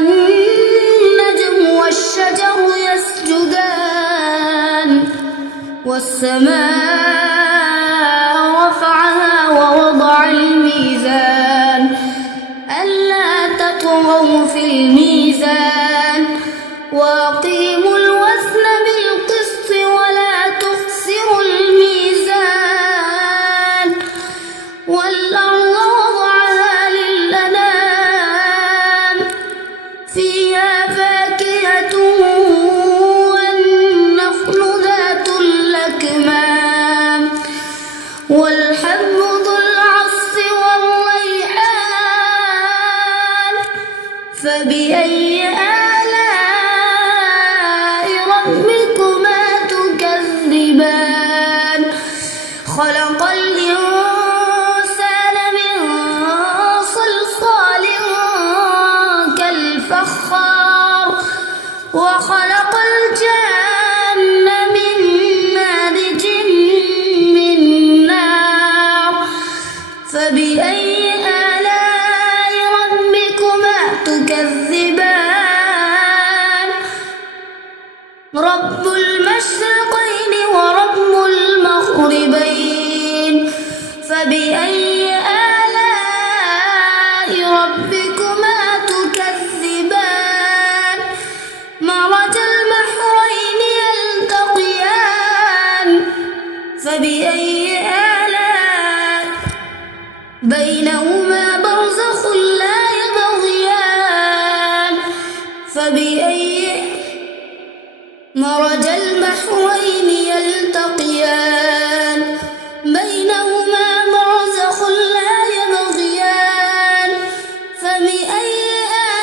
والنجم والشجر يسجدان والسماء رفعها ووضع الميزان ألا تطغوا في الميزان وأقيموا الوزن بالقسط ولا تخسروا الميزان والأرض وضعها للأنام فيها فاكهة والنخل ذات الأكمام والحب ذو العصف والريحان فبأي آلاء ربكما تكذبان خلق الإنسان من صلصال كالفخار وخلق الجن من مارج من نار فبأي آلاء ربكما تكذبان رب المشرقين ورب المغربين فبأي آلاء ربكما تكذبان مرج البحرين يلتقيان فبأي آلاء بينهما برزخ لا يبغيان فبأي مرج البحرين يلتقيان بينهما برزخ لا يبغيان فبأي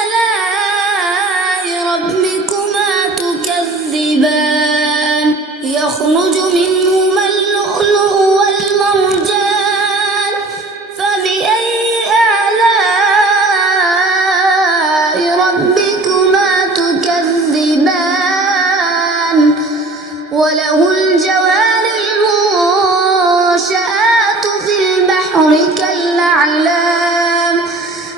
آلاء ربكما تكذبان يخرج منهما اللؤلؤ والمرجان فبأي آلاء ربكما تكذبان وله الجوار المنشآت في البحر كالأعلام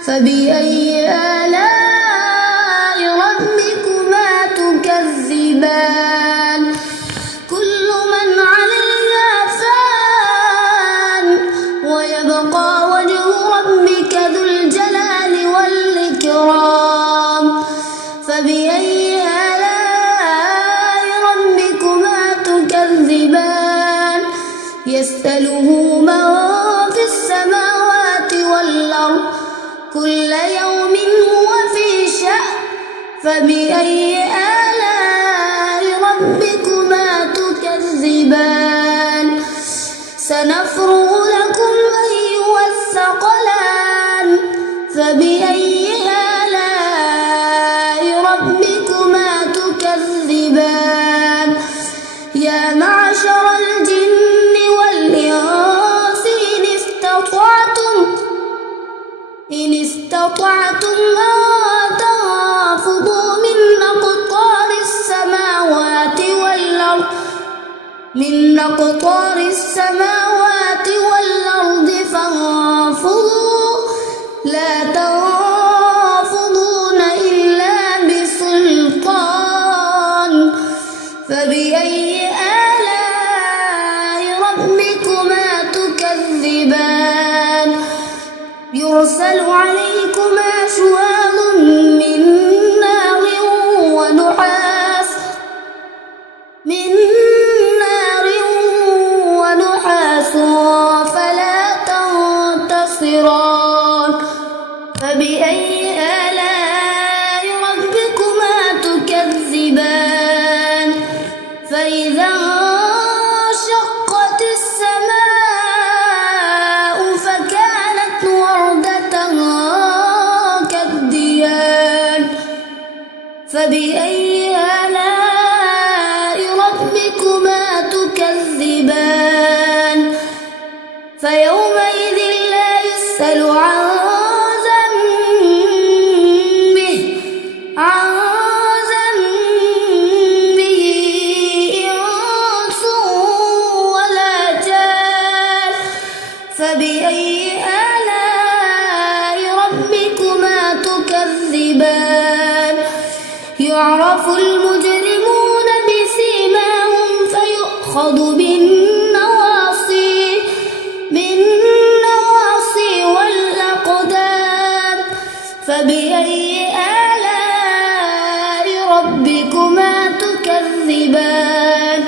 فبأي آلاء ربكما تكذبان كل من عليها فان ويبقى وجه ربك ذو الجلال والإكرام فبأي آلاء ربكما تكذبان يسأله من في السماوات والأرض كل يوم هو في شأن فبأي آلاء ربكما تكذبان سنفرغ لكم أيها الثقلان فبأي آلاء ربكما تكذبان يا معشر الجن والإنس إن استطعتم أن تنفضوا من أقطار السماوات والأرض فانفضوا لا تنفضون إلا بسلطان فبأي آلاء ربكما تكذبان يرسل عليكما شواظ من نار ونحاس فلا تنتصران فبأي آلاء ربكما تكذبان فإذا انشقت السماء فكانت وردة كالدهان فبأي آلاء ربكما تكذبان فيومئذ لا يسأل عن ذنبه إنس ولا جان فبأي آلاء ربكما تكذبان يعرف المجرمون بسيماهم فيؤخذ بالنواصي والأقدام فبأي آلاء ربكما تكذبان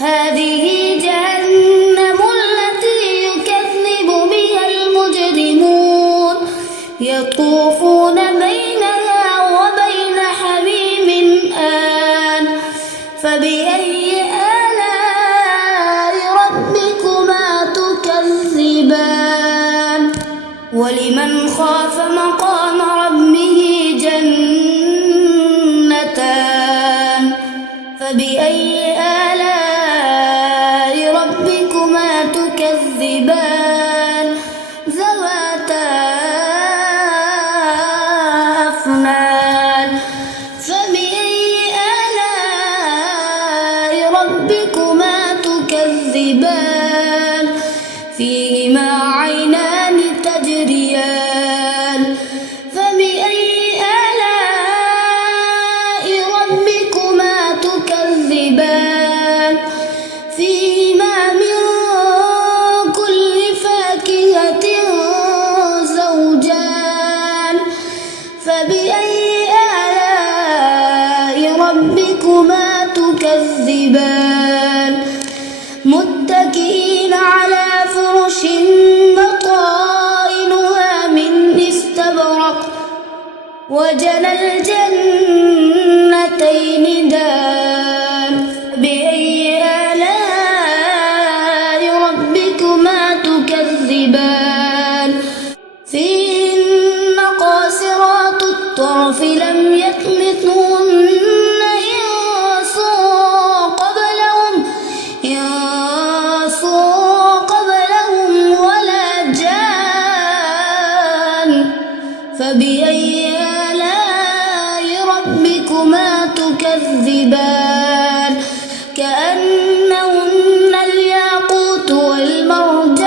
هذه جهنم التي يكذب بها المجرمون يطوفون بينها وبين حميم آن فبأي آلاء ربكما تكذبان ولمن خاف مقام ربه جنتان فبأي آلاء ربكما تكذبان ذواتا أفنان فبأي آلاء ربكما تكذبان فيهما عينان تجريان فبأي آلاء ربكما تكذبان فيهما من كل فاكهة زوجان فبأي آلاء ربكما تكذبان متكئين على فرش بطائنها من استبرق وجنى الجنتين دان بأي آلاء ربكما تكذبان فيهن قاصرات الطرف لم يطمثهن إنس قبلهم ولا جان فبأي آلاء ربكما تكذبان كأنهن الياقوت والمرجان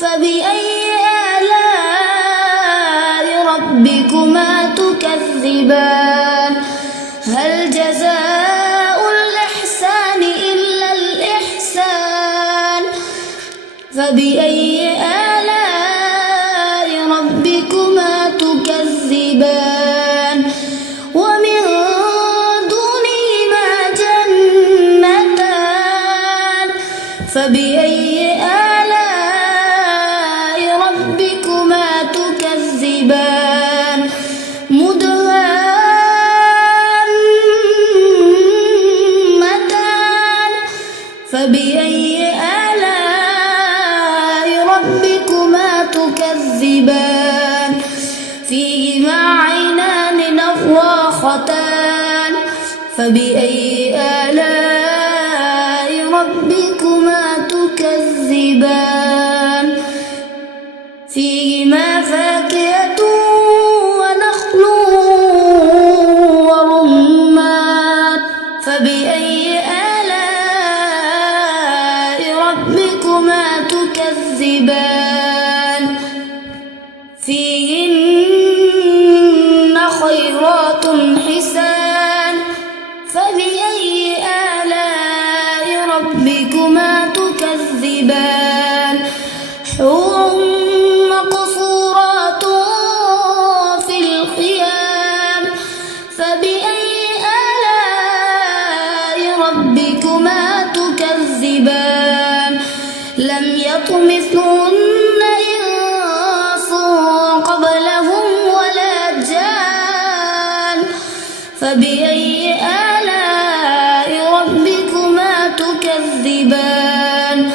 فبأي آلاء ربكما تكذبان هل جزاء الإحسان إلا الإحسان فبأي آلاء ربكما تكذبان ومن دونهما جنتان فبأي آلاء ربكما تكذبان مدهامتان فبأي آلاء ربكما تكذبان فيهما عينان نضاختان فبأي آلاء ربكما تكذبان فيهما فاكهة ونخل ورمان فبأي آلاء ربكما تكذبان فيهن خيرات حسان فبأي آلاء ربكما تكذبان حور مقصورات في الخيام فبأي آلاء ربكما تكذبان لم يطمثهن إنس قبلهم ولا جان فبأي آلاء ربكما تكذبان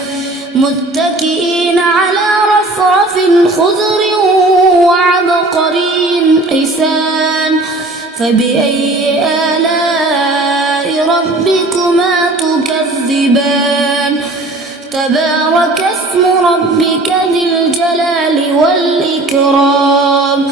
متكئين على رفرف خضر وعبقري حسان فبأي آلاء ربكما تكذبان تبارك اسم ربك ذي الجلال والإكرام